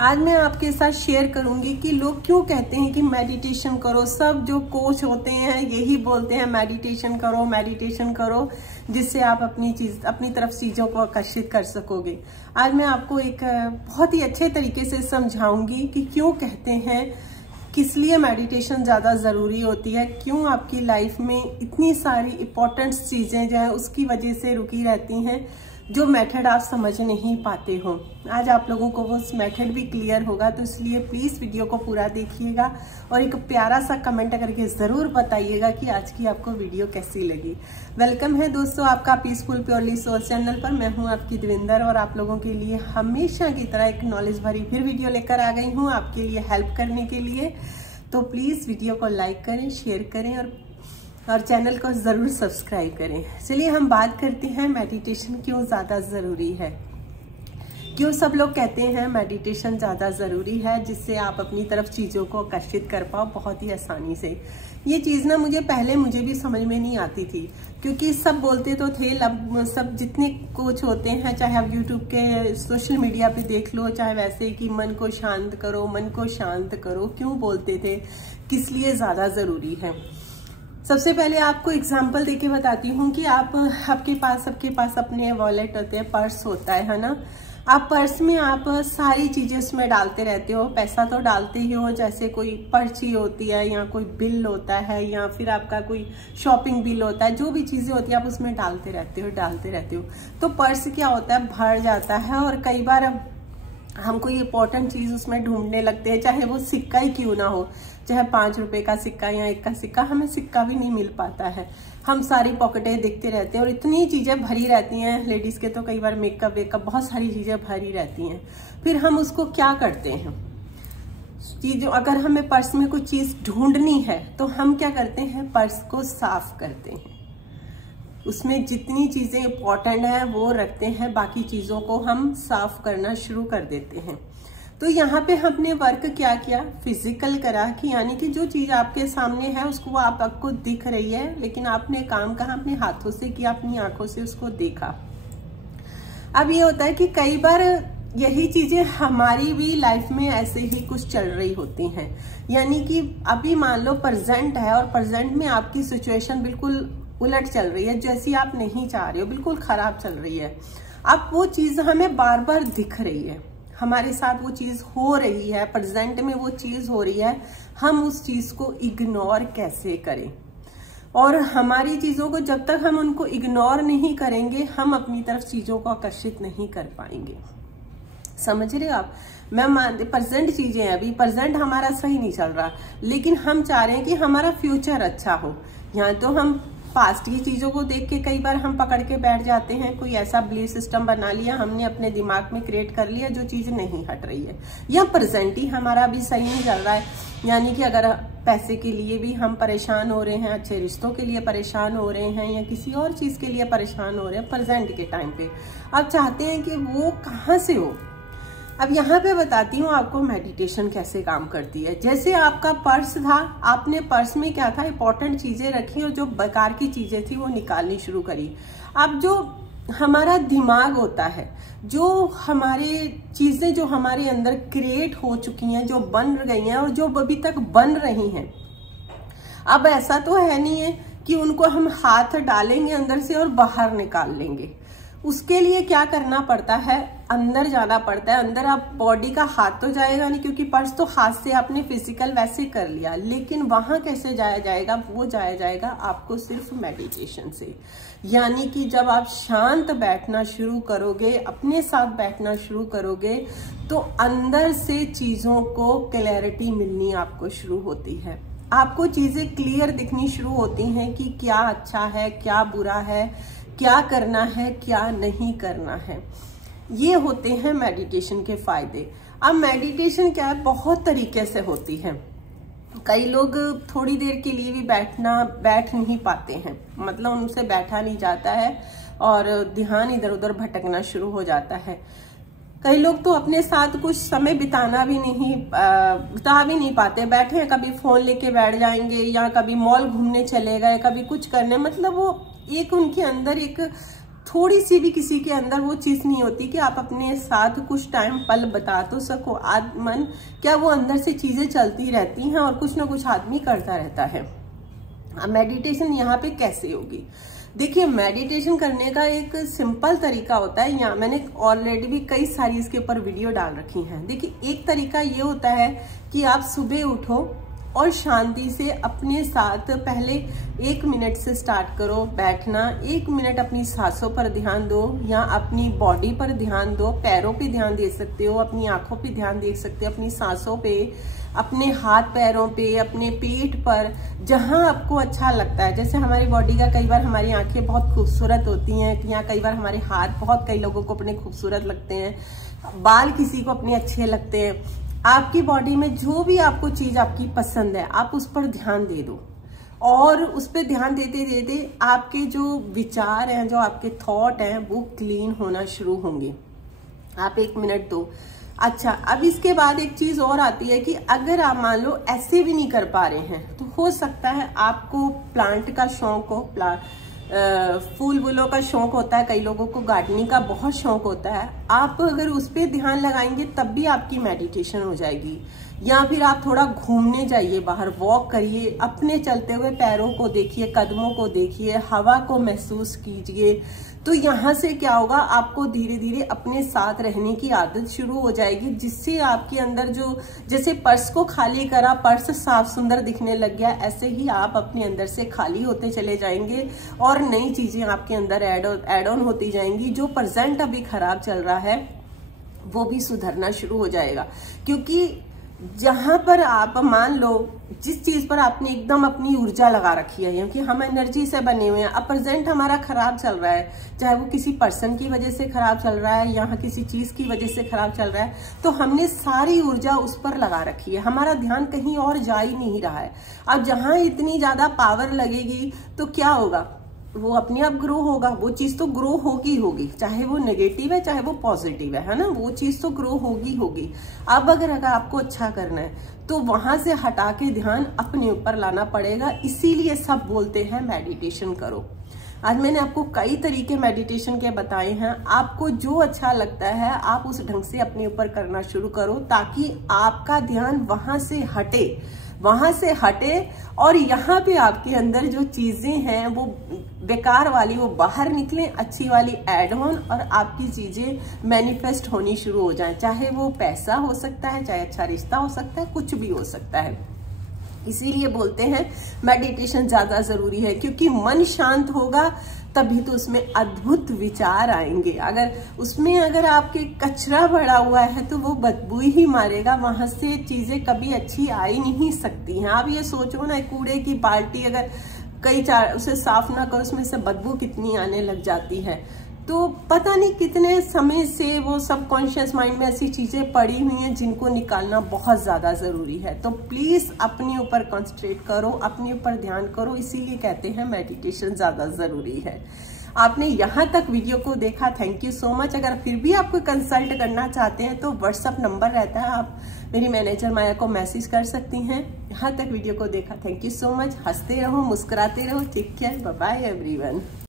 आज मैं आपके साथ शेयर करूंगी कि लोग क्यों कहते हैं कि मेडिटेशन करो। सब जो कोच होते हैं यही बोलते हैं मेडिटेशन करो जिससे आप अपनी तरफ चीज़ों को आकर्षित कर सकोगे। आज मैं आपको एक बहुत ही अच्छे तरीके से समझाऊंगी कि क्यों कहते हैं, किस लिए मेडिटेशन ज़्यादा ज़रूरी होती है, क्यों आपकी लाइफ में इतनी सारी इम्पोर्टेंट चीज़ें जो है उसकी वजह से रुकी रहती हैं, जो मेथड आप समझ नहीं पाते हो। आज आप लोगों को वो मेथड भी क्लियर होगा, तो इसलिए प्लीज़ वीडियो को पूरा देखिएगा और एक प्यारा सा कमेंट करके ज़रूर बताइएगा कि आज की आपको वीडियो कैसी लगी। वेलकम है दोस्तों आपका पीसफुल प्योरली सोल चैनल पर। मैं हूं आपकी देविंदर और आप लोगों के लिए हमेशा की तरह एक नॉलेज भरी फिर वीडियो लेकर आ गई हूँ आपके लिए हेल्प करने के लिए। तो प्लीज़ वीडियो को लाइक करें, शेयर करें और चैनल को ज़रूर सब्सक्राइब करें। चलिए हम बात करते हैं मेडिटेशन क्यों ज़्यादा ज़रूरी है। क्यों सब लोग कहते हैं मेडिटेशन ज़्यादा ज़रूरी है, जिससे आप अपनी तरफ चीज़ों को आकर्षित कर पाओ बहुत ही आसानी से। ये चीज़ ना मुझे भी समझ में नहीं आती थी, क्योंकि सब बोलते तो थे, सब जितने कोच होते हैं, चाहे आप यूट्यूब के सोशल मीडिया पे देख लो, चाहे वैसे कि मन को शांत करो, क्यों बोलते थे, किस लिए ज़्यादा ज़रूरी है। सबसे पहले आपको एग्जांपल देके बताती हूँ कि सबके पास अपने वॉलेट होते हैं, पर्स होता है ना। आप पर्स में आप सारी चीजें उसमें डालते रहते हो, पैसा तो डालते ही हो, जैसे कोई पर्ची होती है या कोई बिल होता है या फिर आपका कोई शॉपिंग बिल होता है, जो भी चीजें होती है आप उसमें डालते रहते हो। तो पर्स क्या होता है, भर जाता है और कई बार हम कोई इंपॉर्टेंट चीज उसमें ढूंढने लगते हैं, चाहे वो सिक्का ही क्यों ना हो, चाहे 5 रुपए का सिक्का या 1 का सिक्का, हमें सिक्का भी नहीं मिल पाता है। हम सारी पॉकेटें देखते रहते हैं और इतनी चीजें भरी रहती हैं, लेडीज के तो कई बार मेकअप वेकअप बहुत सारी चीजें भरी रहती हैं। फिर हम उसको क्या करते हैं कि अगर हमें पर्स में कुछ चीज ढूंढनी है तो हम क्या करते हैं, पर्स को साफ करते हैं, उसमें जितनी चीजें इंपॉर्टेंट है वो रखते हैं, बाकी चीजों को हम साफ करना शुरू कर देते हैं। तो यहाँ पे हमने वर्क क्या किया, फिजिकल करा, कि यानी कि जो चीज आपके सामने है उसको आपको दिख रही है, लेकिन आपने काम कहा अपने हाथों से किया, अपनी आंखों से उसको देखा। अब ये होता है कि कई बार यही चीजें हमारी भी लाइफ में ऐसे ही कुछ चल रही होती हैं, यानी कि अभी मान लो प्रेजेंट है और प्रेजेंट में आपकी सिचुएशन बिल्कुल उलट चल रही है, जैसी आप नहीं चाह रहे हो, बिल्कुल खराब चल रही है। अब वो चीज हमें बार बार दिख रही है, हमारे साथ वो चीज हो रही है, प्रेजेंट में वो चीज हो रही है, हम उस चीज को इग्नोर कैसे करें। और हमारी चीजों को जब तक हम उनको इग्नोर नहीं करेंगे, हम अपनी तरफ चीजों को आकर्षित नहीं कर पाएंगे। समझ रहे हो आप। मैं मानती प्रेजेंट चीजें हैं, अभी प्रेजेंट हमारा सही नहीं चल रहा, लेकिन हम चाह रहे हैं कि हमारा फ्यूचर अच्छा हो। यहाँ तो हम पास्ट की चीजों को देख के कई बार हम पकड़ के बैठ जाते हैं, कोई ऐसा बिलीफ सिस्टम बना लिया हमने अपने दिमाग में क्रिएट कर लिया जो चीज नहीं हट रही है, या प्रेजेंट ही हमारा अभी सही नहीं चल रहा है। यानी कि अगर पैसे के लिए भी हम परेशान हो रहे हैं, अच्छे रिश्तों के लिए परेशान हो रहे हैं, या किसी और चीज के लिए परेशान हो रहे हैं प्रेजेंट के टाइम पे, अब चाहते हैं कि वो कहाँ से हो। अब यहाँ पे बताती हूँ आपको मेडिटेशन कैसे काम करती है। जैसे आपका पर्स था, आपने पर्स में क्या था, इंपॉर्टेंट चीजें रखी और जो बेकार की चीजें थी वो निकालनी शुरू करी। अब जो हमारा दिमाग होता है, जो हमारे चीजें जो हमारे अंदर क्रिएट हो चुकी हैं, जो बन गई हैं और जो अभी तक बन रही हैं, अब ऐसा तो है नहीं है कि उनको हम हाथ डालेंगे अंदर से और बाहर निकाल लेंगे। उसके लिए क्या करना पड़ता है, अंदर जाना पड़ता है। अंदर आप बॉडी का हाथ तो जाएगा नहीं, क्योंकि पर्स तो हाथ से आपने फिजिकल वैसे कर लिया, लेकिन वहां कैसे जाया जाएगा, वो जाया जाएगा आपको सिर्फ मेडिटेशन से। यानी कि जब आप शांत बैठना शुरू करोगे, अपने साथ बैठना शुरू करोगे, तो अंदर से चीजों को क्लैरिटी मिलनी आपको शुरू होती है। आपको चीजें क्लियर दिखनी शुरू होती हैं कि क्या अच्छा है, क्या बुरा है, क्या करना है, क्या नहीं करना है। ये होते हैं मेडिटेशन के फायदे। अब मेडिटेशन क्या है, बहुत तरीके से होती है। कई लोग थोड़ी देर के लिए भी बैठ नहीं पाते हैं, मतलब उनसे बैठा नहीं जाता है और ध्यान इधर उधर भटकना शुरू हो जाता है। कई लोग तो अपने साथ कुछ समय बिता भी नहीं पाते, बैठे हैं, कभी फोन लेके बैठ जाएंगे या कभी मॉल घूमने चले गए, कभी कुछ करने, मतलब वो एक उनके अंदर एक थोड़ी सी भी किसी के अंदर वो चीज नहीं होती कि आप अपने साथ कुछ टाइम पल बता तो सको, मन क्या वो अंदर से चीजें चलती रहती हैं और कुछ ना कुछ आदमी करता रहता है। मेडिटेशन यहाँ पे कैसे होगी? देखिए, मेडिटेशन करने का एक सिंपल तरीका होता है। यहाँ मैंने ऑलरेडी भी कई सारी इसके ऊपर वीडियो डाल रखी हैं। देखिए, एक तरीका ये होता है कि आप सुबह उठो और शांति से अपने साथ पहले 1 मिनट से स्टार्ट करो बैठना। 1 मिनट अपनी सांसों पर ध्यान दो या अपनी बॉडी पर ध्यान दो, पैरों पे ध्यान दे सकते हो, अपनी आंखों पे ध्यान दे सकते हो, अपनी सांसों पे, अपने हाथ पैरों पे, अपने पेट पर, जहां आपको अच्छा लगता है। जैसे हमारी बॉडी का कई बार हमारी आंखें बहुत खूबसूरत होती हैं या कई बार हमारे हाथ बहुत कई लोगों को अपने खूबसूरत लगते हैं, बाल किसी को अपने अच्छे लगते हैं। आपकी बॉडी में जो भी आपको चीज आपकी पसंद है आप उस पर ध्यान दे दो और उस पर ध्यान देते देते आपके जो विचार हैं, जो आपके थॉट हैं, वो क्लीन होना शुरू होंगे। आप 1 मिनट दो। अच्छा, अब इसके बाद एक चीज और आती है कि अगर आप मान लो ऐसे भी नहीं कर पा रहे हैं तो हो सकता है आपको प्लांट का शौक हो, फूल वूलों का शौक होता है, कई लोगों को गार्डनिंग का बहुत शौक होता है। आप अगर उस पर ध्यान लगाएंगे तब भी आपकी मेडिटेशन हो जाएगी। या फिर आप थोड़ा घूमने जाइए, बाहर वॉक करिए, अपने चलते हुए पैरों को देखिए, कदमों को देखिए, हवा को महसूस कीजिए। तो यहाँ से क्या होगा, आपको धीरे धीरे अपने साथ रहने की आदत शुरू हो जाएगी, जिससे आपके अंदर जो, जैसे पर्स को खाली करा, पर्स साफ सुंदर दिखने लग गया, ऐसे ही आप अपने अंदर से खाली होते चले जाएंगे और नई चीजें आपके अंदर ऐड ऑन होती जाएंगी। जो प्रेजेंट अभी खराब चल रहा है वो भी सुधरना शुरू हो जाएगा। क्योंकि जहां पर आप मान लो जिस चीज पर आपने एकदम अपनी ऊर्जा लगा रखी है, क्योंकि हम एनर्जी से बने हुए हैं, अब प्रेजेंट हमारा खराब चल रहा है, चाहे वो किसी पर्सन की वजह से खराब चल रहा है या किसी चीज की वजह से खराब चल रहा है, तो हमने सारी ऊर्जा उस पर लगा रखी है, हमारा ध्यान कहीं और जा ही नहीं रहा है। अब जहां इतनी ज्यादा पावर लगेगी तो क्या होगा, वो अपने आप ग्रो होगा। वो चीज तो ग्रो होगी, चाहे वो नेगेटिव है चाहे वो पॉजिटिव है ना, वो चीज तो ग्रो होगी। अब अगर आपको अच्छा करना है तो वहां से हटा के ध्यान अपने ऊपर लाना पड़ेगा। इसीलिए सब बोलते हैं मेडिटेशन करो। आज मैंने आपको कई तरीके मेडिटेशन के बताए हैं, आपको जो अच्छा लगता है आप उस ढंग से अपने ऊपर करना शुरू करो, ताकि आपका ध्यान वहां से हटे और यहाँ पे आपके अंदर जो चीजें हैं वो बेकार वाली वो बाहर निकले, अच्छी वाली ऐड ऑन, और आपकी चीजें मैनिफेस्ट होनी शुरू हो जाएं। चाहे वो पैसा हो सकता है, चाहे अच्छा रिश्ता हो सकता है, कुछ भी हो सकता है। इसीलिए बोलते हैं मेडिटेशन ज्यादा जरूरी है, क्योंकि मन शांत होगा तभी तो उसमें अद्भुत विचार आएंगे। अगर आपके कचरा भरा हुआ है तो वो बदबू ही मारेगा, वहां से चीजें कभी अच्छी आ ही नहीं सकती हैं। आप ये सोचो ना, कूड़े की बाल्टी अगर उसे साफ ना करो, उसमें से बदबू कितनी आने लग जाती है। तो पता नहीं कितने समय से वो सबकॉन्शियस माइंड में ऐसी चीजें पड़ी हुई हैं जिनको निकालना बहुत ज्यादा जरूरी है। तो प्लीज अपने ऊपर कॉन्सेंट्रेट करो, अपने ऊपर ध्यान करो। इसीलिए कहते हैं मेडिटेशन ज्यादा जरूरी है। आपने यहाँ तक वीडियो को देखा, थैंक यू सो मच। अगर फिर भी आप कोई कंसल्ट करना चाहते हैं तो व्हाट्सअप नंबर रहता है, आप मेरी मैनेजर माया को मैसेज कर सकती हैं। यहाँ तक वीडियो को देखा, थैंक यू सो मच। हंसते रहो, मुस्कुराते रहो। Take care, bye bye everyone.